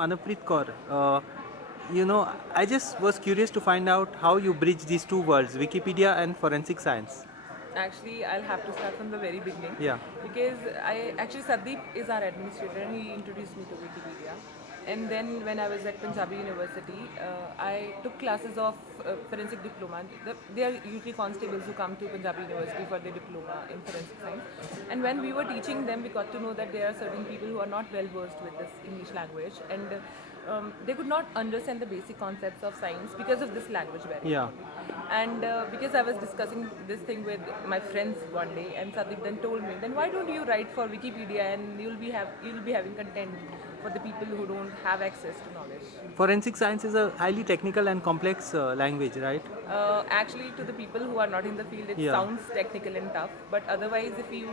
Manavpreet Kaur, I just was curious to find out how you bridge these two worlds, Wikipedia and forensic science. Actually, I'll have to start from the very beginning Yeah. because Sandeep is our administrator and he introduced me to Wikipedia. And then when I was at Punjabi University, I took classes of forensic diploma. They are usually constables who come to Punjabi University for their diploma in forensic science. And when we were teaching them, we got to know that there are certain people who are not well versed with this English language and they could not understand the basic concepts of science because of this language barrier. Yeah. And because I was discussing this thing with my friends one day, and Sadiq then told me, then why don't you write for Wikipedia and you'll be having content for the people who don't have access to knowledge. Forensic science is a highly technical and complex language, right? Actually, to the people who are not in the field, it Yeah. sounds technical and tough. But otherwise, if you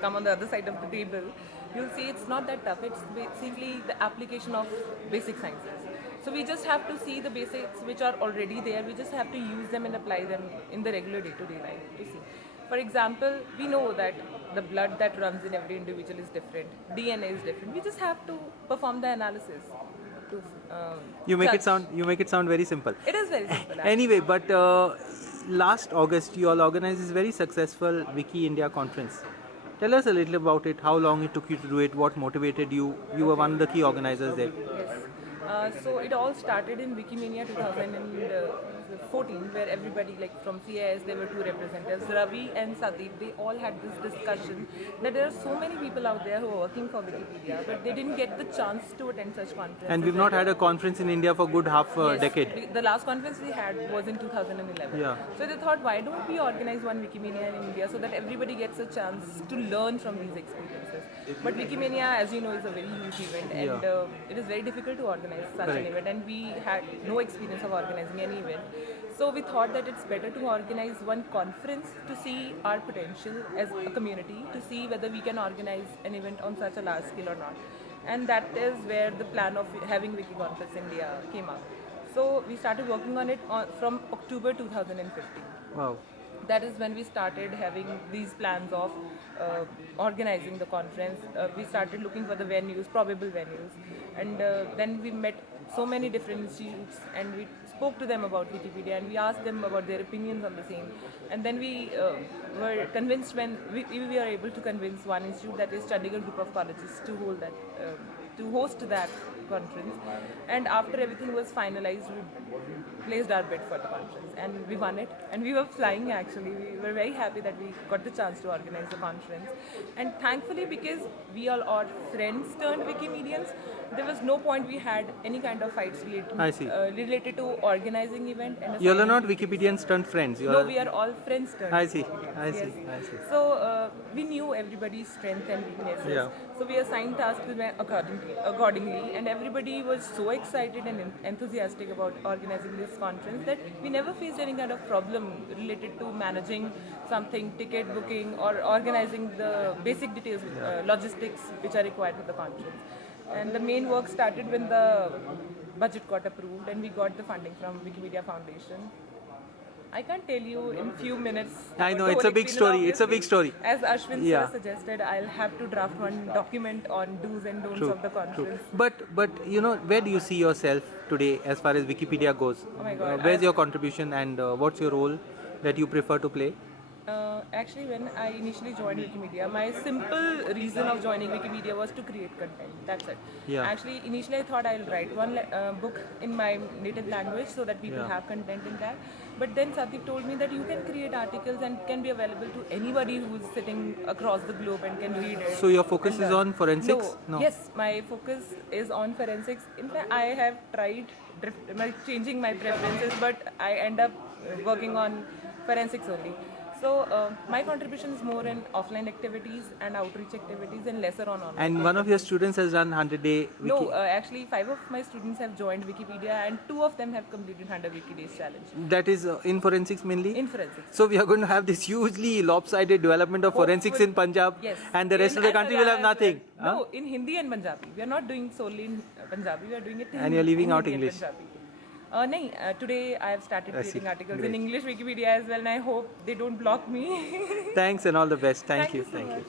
come on the other side of the table, you'll see it's not that tough. It's basically the application of basic sciences. So we just have to see the basics which are already there. We just have to use them and apply them in the regular day-to-day life to see. For example, we know that the blood that runs in every individual is different. DNA is different. We just have to perform the analysis. To, You make judge. it sound very simple. It is very simple. Anyway, but last August you all organized this very successful Wiki India conference. Tell us a little about it. How long it took you to do it? What motivated you? You were one of the key organizers there. Yes. So it all started in Wikimania 2014, where everybody, like from CIS, there were two representatives, Ravi and Sadeep. They all had this discussion that there are so many people out there who are working for Wikipedia, but they didn't get the chance to attend such conferences. And we've not had a conference in India for good half a Yes, decade. the last conference we had was in 2011. Yeah. So they thought, why don't we organize one Wikimedia in India so that everybody gets a chance to learn from these experiences. But Wikimania, as you know, is a very huge event and it is very difficult to organize such an event, and we had no experience of organizing any event. So we thought that it's better to organize one conference to see our potential as a community, to see whether we can organize an event on such a large scale or not. And that is where the plan of having Wiki Conference India came up. So we started working on it from October 2015. Wow. That is when we started having these plans of organizing the conference. We started looking for the venues, probable venues, and then we met so many different institutes and we spoke to them about Wikipedia and we asked them about their opinions on the same. And then we were convinced when we were able to convince one institute, that is Chandigarh Group of Colleges, to hold that, to host that conference. And after everything was finalized, we placed our bid for the conference and we won it. And we were flying actually. We were very happy that we got the chance to organize the conference. And thankfully, because we all are friends turned Wikimedians, there was no point we had any kind of fights related to organizing event. And You all are not Wikipedians turned friends. No, we are all friends turned. I see. So we knew everybody's strength and weaknesses. Yeah. So we assigned tasks to them accordingly, and everybody was so excited and enthusiastic about organizing this conference that we never faced any kind of problem related to managing something, ticket booking, or organizing the basic details, logistics which are required for the conference. And the main work started when the budget got approved and we got the funding from Wikimedia Foundation. I can't tell you in few minutes. I know, the it's whole a big experience. story. It's a big story. As Ashwin sir suggested, I'll have to draft one document on do's and don'ts of the conference. But where do you see yourself today as far as Wikipedia goes? Oh my God, Where's your contribution and what's your role that you prefer to play? Actually, when I initially joined Wikimedia, my simple reason of joining Wikimedia was to create content. That's it. Yeah. Actually, initially I thought I'll write one book in my native language so that people have content in that. But then Sadeep told me that you can create articles and can be available to anybody who's sitting across the globe and can read it. So your focus is on forensics? No. Yes, my focus is on forensics. In fact, I have tried changing my preferences, but I end up working on forensics only. So my contribution is more in offline activities and outreach activities and lesser on online. And one of your students has done 100-day Wiki. No, actually 5 of my students have joined Wikipedia and 2 of them have completed 100 Wiki Days challenge. That is in forensics mainly? In forensics. So we are going to have this hugely lopsided development of forensics in Punjab, yes, and the rest of the country will have nothing. No, in Hindi and Punjabi. We are not doing solely in Punjabi, we are doing it in And you are leaving out Hindi and English. Punjabi. Today I have started creating articles Great. in English Wikipedia as well, and I hope they don't block me. Thanks and all the best. Thank you. So much.